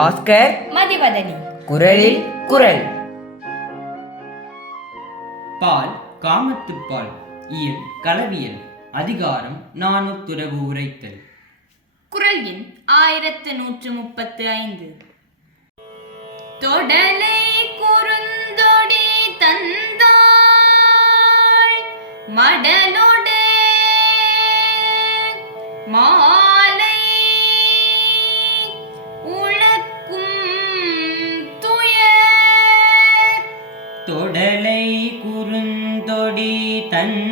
பாஸ்கர் மதிவதனி. குரலில் குரல். பால் காமத்துப்பால் இயல் களவியல் அதிகாரம் 400 உரைத்தல். குரல் எண் 1135. தொடலை குறுந்தொடி தந்தாள் மடலோடு மாலை உழக்கும் துயர். தொடலை குறுந்தொடி தந்தாள்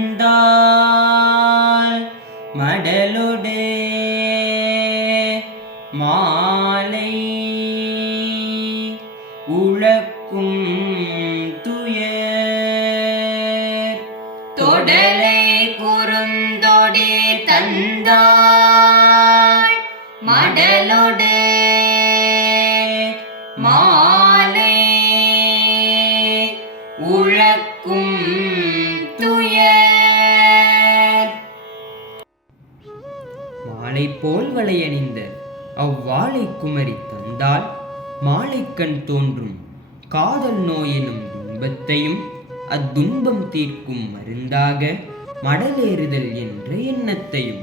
மடலொடு மாலை உழக்கும் துயர். தொடலை குறுந்தொடி தந்தாள் மடலோடு மாலை உழக்கும் துயர். மாலை போல் வளையணிந்த அவ்வாளை குமரி தந்தால் மாலைக்கண் தோன்றும் காதல் நோயெனும் துன்பத்தையும் அத்துன்பம் தீர்க்கும் மருந்தாக மடலேறுதல் என்ற எண்ணத்தையும்